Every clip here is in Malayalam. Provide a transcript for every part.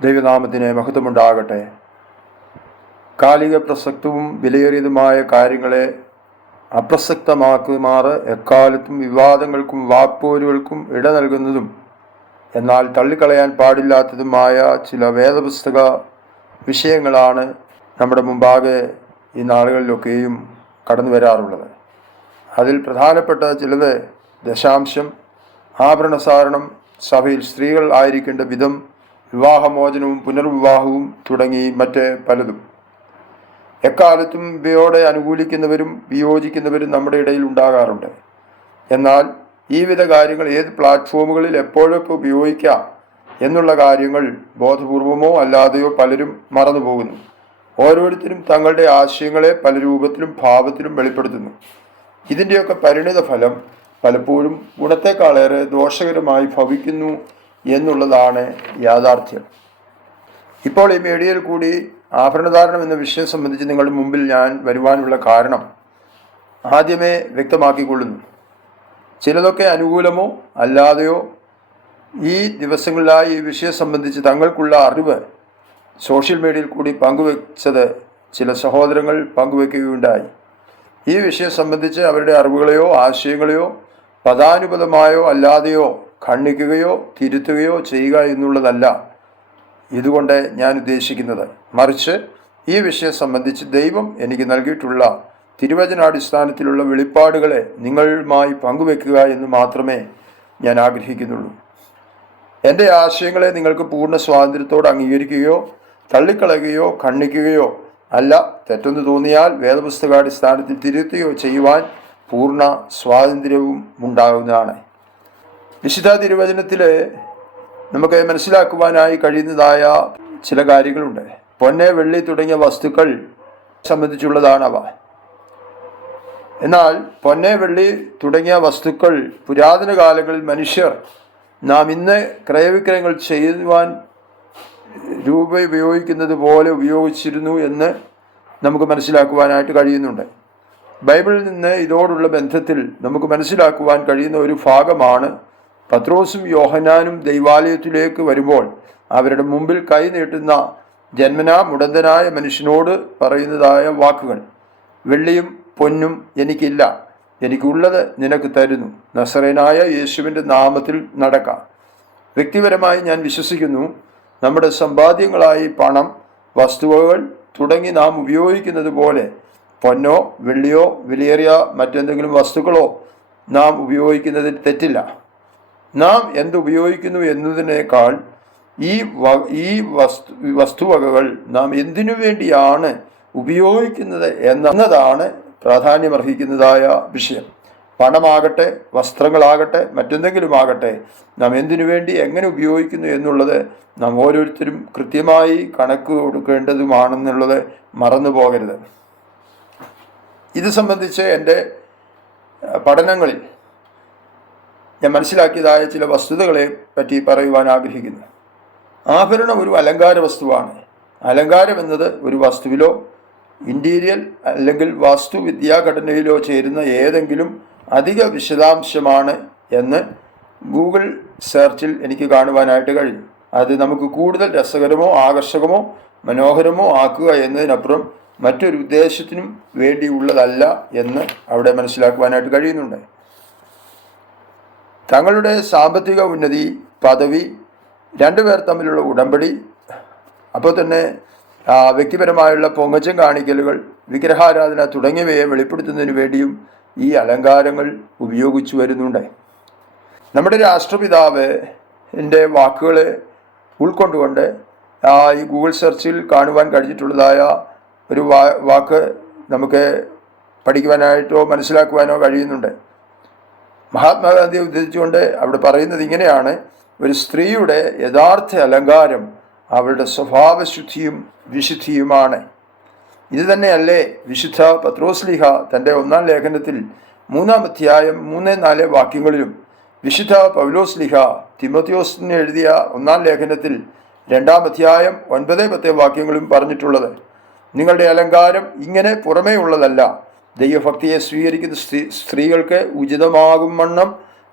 ദൈവനാമത്തിന് മഹത്വമുണ്ടാകട്ടെ. കാലിക പ്രസക്തവും വിലയേറിയതുമായ കാര്യങ്ങളെ അപ്രസക്തമാക്കുമാറ് എക്കാലത്തും വിവാദങ്ങൾക്കും വാക്പോരുകൾക്കും ഇട നൽകുന്നതും എന്നാൽ തള്ളിക്കളയാൻ പാടില്ലാത്തതുമായ ചില വേദപുസ്തക വിഷയങ്ങളാണ് നമ്മുടെ മുമ്പാകെ ഈ നാളുകളിലൊക്കെയും കടന്നു വരാറുള്ളത്. അതിൽ പ്രധാനപ്പെട്ട ചിലത് ദശാംശം, ആഭരണസാരണം, സഭയിൽ സ്ത്രീകൾ ആയിരിക്കേണ്ട വിധം, വിവാഹമോചനവും പുനർവിവാഹവും തുടങ്ങി മറ്റ് പലതും. എക്കാലത്തും ഇവയോടെ അനുകൂലിക്കുന്നവരും വിയോജിക്കുന്നവരും നമ്മുടെ ഇടയിൽ ഉണ്ടാകാറുണ്ട്. എന്നാൽ ഈ വിധ കാര്യങ്ങൾ ഏത് പ്ലാറ്റ്ഫോമുകളിൽ എപ്പോഴൊക്കെ ഉപയോഗിക്കാം എന്നുള്ള കാര്യങ്ങൾ ബോധപൂർവമോ അല്ലാതെയോ പലരും മറന്നുപോകുന്നു. ഓരോരുത്തരും തങ്ങളുടെ ആശയങ്ങളെ പല രൂപത്തിലും ഭാവത്തിലും വെളിപ്പെടുത്തുന്നു. ഇതിൻ്റെയൊക്കെ പരിണിത ഫലം പലപ്പോഴും ഗുണത്തെക്കാളേറെ ദോഷകരമായി ഭവിക്കുന്നു എന്നുള്ളതാണ് യാഥാർത്ഥ്യം. ഇപ്പോൾ ഈ മീഡിയയിൽ കൂടി ആഭരണധാരണം എന്ന വിഷയം സംബന്ധിച്ച് നിങ്ങളുടെ മുമ്പിൽ ഞാൻ വരുവാനുള്ള കാരണം ആദ്യമേ വ്യക്തമാക്കിക്കൊള്ളുന്നു. ചിലതൊക്കെ അനുകൂലമോ അല്ലാതെയോ ഈ ദിവസങ്ങളിലായി ഈ വിഷയം സംബന്ധിച്ച് തങ്ങൾക്കുള്ള അറിവ് സോഷ്യൽ മീഡിയയിൽ കൂടി പങ്കുവെച്ചത് ചില സഹോദരങ്ങൾ പങ്കുവെക്കുകയുണ്ടായി. ഈ വിഷയം സംബന്ധിച്ച് അവരുടെ അറിവുകളെയോ ആശയങ്ങളെയോ പദാനുപദമായോ അല്ലാതെയോ ഖണ്ഡിക്കുകയോ തിരുത്തുകയോ ചെയ്യുക എന്നുള്ളതല്ല ഇതുകൊണ്ട് ഞാൻ ഉദ്ദേശിക്കുന്നത്. മറിച്ച് ഈ വിഷയം സംബന്ധിച്ച് ദൈവം എനിക്ക് നൽകിയിട്ടുള്ള തിരുവചനാടിസ്ഥാനത്തിലുള്ള വെളിപ്പാടുകളെ നിങ്ങളുമായി പങ്കുവെക്കുക എന്ന് മാത്രമേ ഞാൻ ആഗ്രഹിക്കുന്നുള്ളൂ. എൻ്റെ ആശയങ്ങളെ നിങ്ങൾക്ക് പൂർണ്ണ സ്വാതന്ത്ര്യത്തോടെ അംഗീകരിക്കുകയോ തള്ളിക്കളയുകയോ ഖണ്ഡിക്കുകയോ അല്ല, തെറ്റെന്ന് തോന്നിയാൽ വേദപുസ്തകാടിസ്ഥാനത്തിൽ തിരുത്തുകയോ ചെയ്യുവാൻ പൂർണ്ണ സ്വാതന്ത്ര്യവും ഉണ്ടാകുന്നതാണ്. വിശുദ്ധ തിരുവചനത്തിൽ നമുക്ക് മനസ്സിലാക്കുവാനായി കഴിയുന്നതായ ചില കാര്യങ്ങളുണ്ട്. പൊന്ന്, വെള്ളി തുടങ്ങിയ വസ്തുക്കൾ സംബന്ധിച്ചുള്ളതാണവ. എന്നാൽ പൊന്ന്, വെള്ളി തുടങ്ങിയ വസ്തുക്കൾ പുരാതന കാലങ്ങളിൽ മനുഷ്യർ നാം ഇന്ന് ക്രയവിക്രയങ്ങൾ ചെയ്യുവാൻ രൂപ ഉപയോഗിക്കുന്നത് പോലെ ഉപയോഗിച്ചിരുന്നു എന്ന് നമുക്ക് മനസ്സിലാക്കുവാനായിട്ട് കഴിയുന്നുണ്ട്. ബൈബിളിൽ നിന്ന് ഇതോടുള്ള ബന്ധത്തിൽ നമുക്ക് മനസ്സിലാക്കുവാൻ കഴിയുന്ന ഒരു ഭാഗമാണ് പത്രോസും യോഹന്നാനും ദൈവാലയത്തിലേക്ക് വരുമ്പോൾ അവരുടെ മുമ്പിൽ കൈ നീട്ടുന്ന ജന്മനാ മുടന്തനായ മനുഷ്യനോട് പറയുന്നതായ വാക്കുകൾ. വെള്ളിയും പൊന്നും എനിക്കില്ല, എനിക്കുള്ളത് നിനക്ക് തരുന്നു, നസറേനായ യേശുവിൻ്റെ നാമത്തിൽ നടക്കാം. വ്യക്തിപരമായി ഞാൻ വിശ്വസിക്കുന്നു, നമ്മുടെ സമ്പാദ്യങ്ങളായി പണം, വസ്തുവകൾ തുടങ്ങി നാം ഉപയോഗിക്കുന്നത് പോലെ പൊന്നോ വെള്ളിയോ വിലയേറിയ മറ്റെന്തെങ്കിലും വസ്തുക്കളോ നാം ഉപയോഗിക്കുന്നതിൽ തെറ്റില്ല. നാം എന്തുപയോഗിക്കുന്നു എന്നതിനേക്കാൾ ഈ വസ്തുവകകൾ നാം എന്തിനു വേണ്ടിയാണ് ഉപയോഗിക്കുന്നത് എന്നതാണ് പ്രാധാന്യമർഹിക്കുന്നതായ വിഷയം. പണമാകട്ടെ, വസ്ത്രങ്ങളാകട്ടെ, മറ്റെന്തെങ്കിലും ആകട്ടെ, നാം എന്തിനു വേണ്ടി എങ്ങനെ ഉപയോഗിക്കുന്നു എന്നുള്ളത് നാം ഓരോരുത്തരും കൃത്യമായി കണക്ക് കൊടുക്കേണ്ടതുമാണെന്നുള്ളത് മറന്നു പോകരുത്. ഇത് സംബന്ധിച്ച് എൻ്റെ പഠനങ്ങളിൽ ഞാൻ മനസ്സിലാക്കിയതായ ചില വസ്തുതകളെ പറ്റി പറയുവാൻ ആഗ്രഹിക്കുന്നു. ആഭരണം ഒരു അലങ്കാര വസ്തുവാണ്. അലങ്കാരം എന്നത് ഒരു വസ്തുവിലോ ഇൻറ്റീരിയൽ അല്ലെങ്കിൽ വാസ്തുവിദ്യാഘടനയിലോ ചേരുന്ന ഏതെങ്കിലും അധിക വിശദാംശമാണ് എന്ന് ഗൂഗിൾ സെർച്ചിൽ എനിക്ക് കാണുവാനായിട്ട് കഴിയും. അത് നമുക്ക് കൂടുതൽ രസകരമോ ആകർഷകമോ മനോഹരമോ ആക്കുക എന്നതിനപ്പുറം മറ്റൊരു ഉദ്ദേശത്തിനും വേണ്ടിയുള്ളതല്ല എന്ന് അവിടെ മനസ്സിലാക്കുവാനായിട്ട് കഴിയുന്നുണ്ട്. തങ്ങളുടെ സാമ്പത്തിക ഉന്നതി, പദവി, രണ്ടുപേർ തമ്മിലുള്ള ഉടമ്പടി, അപ്പോൾ തന്നെ വ്യക്തിപരമായുള്ള പൊങ്ങച്ചം കാണിക്കലുകൾ, വിഗ്രഹാരാധന തുടങ്ങിയവയെ വെളിപ്പെടുത്തുന്നതിന് വേണ്ടിയും ഈ അലങ്കാരങ്ങൾ ഉപയോഗിച്ചു വരുന്നുണ്ട്. നമ്മുടെ രാഷ്ട്രപിതാവ് എൻ്റെ വാക്കുകളെ ഉൾക്കൊണ്ടുകൊണ്ട് ഈ ഗൂഗിൾ സെർച്ചിൽ കാണുവാൻ കഴിഞ്ഞിട്ടുള്ളതായ ഒരു വാക്ക് നമുക്ക് പഠിക്കുവാനായിട്ടോ മനസ്സിലാക്കുവാനോ കഴിയുന്നുണ്ട്. മഹാത്മാഗാന്ധിയെ ഉദ്ധരിച്ചുകൊണ്ട് അവിടെ പറയുന്നത് ഇങ്ങനെയാണ്: ഒരു സ്ത്രീയുടെ യഥാർത്ഥ അലങ്കാരം അവളുടെ സ്വഭാവശുദ്ധിയും വിശുദ്ധിയുമാണ്. ഇത് തന്നെയല്ലേ വിശുദ്ധ പത്രോസ്ലീഹ തൻ്റെ 1-ാം ലേഖനത്തിൽ 3-ാം അധ്യായം 3-4 വാക്യങ്ങളിലും വിശുദ്ധ പൗലോസ്ലീഹ തിമോത്തിയോസിന് എഴുതിയ 1-ാം ലേഖനത്തിൽ 2-ാം അധ്യായം 9-10 വാക്യങ്ങളും പറഞ്ഞിട്ടുള്ളത്. നിങ്ങളുടെ അലങ്കാരം ഇങ്ങനെ പുറമേ ഉള്ളതല്ല, ദൈവഭക്തിയെ സ്വീകരിക്കുന്ന സ്ത്രീകൾക്ക് ഉചിതമാകും വണ്ണം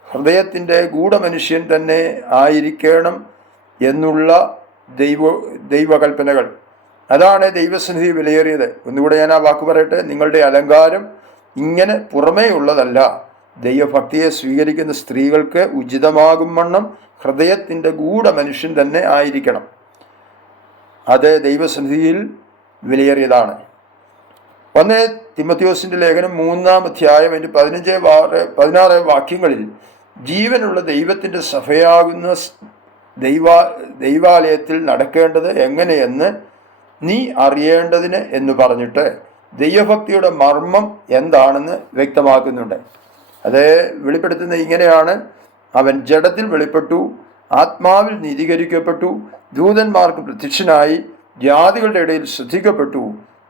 ഹൃദയത്തിൻ്റെ ഗൂഢമനുഷ്യൻ തന്നെ ആയിരിക്കണം എന്നുള്ള ദൈവകൽപ്പനകൾ. അതാണ് ദൈവസന്നിധി വിലയേറിയത്. ഒന്നുകൂടെ ഞാൻ ആ വാക്ക് പറയട്ടെ. നിങ്ങളുടെ അലങ്കാരം ഇങ്ങനെ പുറമേ ഉള്ളതല്ല, ദൈവഭക്തിയെ സ്വീകരിക്കുന്ന സ്ത്രീകൾക്ക് ഉചിതമാകും വണ്ണം ഹൃദയത്തിൻ്റെ ഗൂഢമനുഷ്യൻ തന്നെ ആയിരിക്കണം. അത് ദൈവസന്നിധിയിൽ വിലയേറിയതാണ്. 1 തിമോഥെയോസിൻ്റെ ലേഖനം 3-ാം അധ്യായം 15-16 വാക്യങ്ങളിൽ ജീവനുള്ള ദൈവത്തിൻ്റെ സഭയാകുന്ന ദൈവാലയത്തിൽ നടക്കേണ്ടത് എങ്ങനെയെന്ന് നീ അറിയേണ്ടതിന് എന്ന് പറഞ്ഞിട്ട് ദൈവഭക്തിയുടെ മർമ്മം എന്താണെന്ന് വ്യക്തമാക്കുന്നുണ്ട്. അത് വെളിപ്പെടുത്തുന്നത് ഇങ്ങനെയാണ്: അവൻ ജഡത്തിൽ വെളിപ്പെട്ടു, ആത്മാവിൽ നീതീകരിക്കപ്പെട്ടു, ദൂതന്മാർക്ക് പ്രത്യക്ഷനായി, ജാതികളുടെ ഇടയിൽ ശ്രദ്ധിക്കപ്പെട്ടു,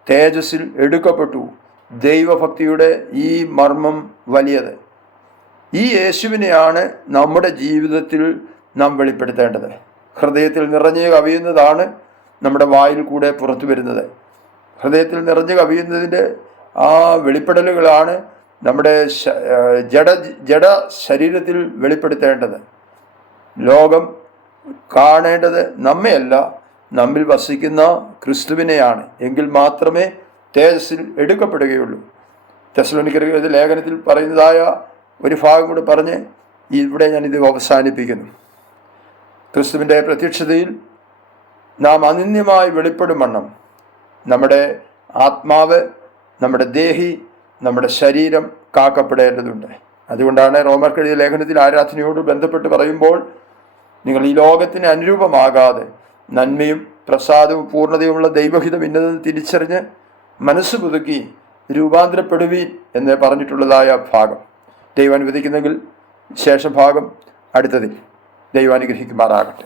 തേജസ്സിൽ എടുക്കപ്പെട്ടു. ദൈവഭക്തിയുടെ ഈ മർമ്മം വലിയത്. ഈ യേശുവിനെയാണ് നമ്മുടെ ജീവിതത്തിൽ നാം വെളിപ്പെടുത്തേണ്ടത്. ഹൃദയത്തിൽ നിറഞ്ഞു കവിയുന്നതാണ് നമ്മുടെ വായിൽ കൂടെ പുറത്തു വരുന്നത്. ഹൃദയത്തിൽ നിറഞ്ഞു കവിയുന്നതിൻ്റെ ആ വെളിപ്പെടലുകളാണ് നമ്മുടെ ജഡ ശരീരത്തിൽ വെളിപ്പെടുത്തേണ്ടത്. ലോകം കാണേണ്ടത് നമ്മെയല്ല, നമ്മിൽ വസിക്കുന്ന ക്രിസ്തുവിനെയാണ്. എങ്കിൽ മാത്രമേ തേജസ്സിൽ എടുക്കപ്പെടുകയുള്ളൂ. തെസ്സലോനിക്കരുടെ ലേഖനത്തിൽ പറയുന്നതായ ഒരു ഭാഗം കൂടെ പറഞ്ഞ് ഇവിടെ ഞാനിത് അവസാനിപ്പിക്കുന്നു. ക്രിസ്തുവിൻ്റെ പ്രത്യക്ഷതയിൽ നാം അനന്യമായി വെളിപ്പെടും വണ്ണം നമ്മുടെ ആത്മാവ്, നമ്മുടെ ദേഹി, നമ്മുടെ ശരീരം കാക്കപ്പെടേണ്ടതുണ്ട്. അതുകൊണ്ടാണ് റോമർക്കെഴുതിയ ലേഖനത്തിൽ ആരാധനയോട് ബന്ധപ്പെട്ട് പറയുമ്പോൾ, നിങ്ങൾ ഈ ലോകത്തിന് അനുരൂപമാകാതെ നന്മയും പ്രസാദവും പൂർണ്ണതയുമുള്ള ദൈവഹിതം ഇന്നതെന്ന് തിരിച്ചറിഞ്ഞ് മനസ്സ് പുതുക്കി രൂപാന്തരപ്പെടുവീൻ എന്ന് പറഞ്ഞിട്ടുള്ളതായ ഭാഗം. ദൈവം അനുവദിക്കുന്നെങ്കിൽ ശേഷഭാഗം അടുത്തതിൽ. ദൈവം അനുഗ്രഹിക്കുമാറാകട്ടെ.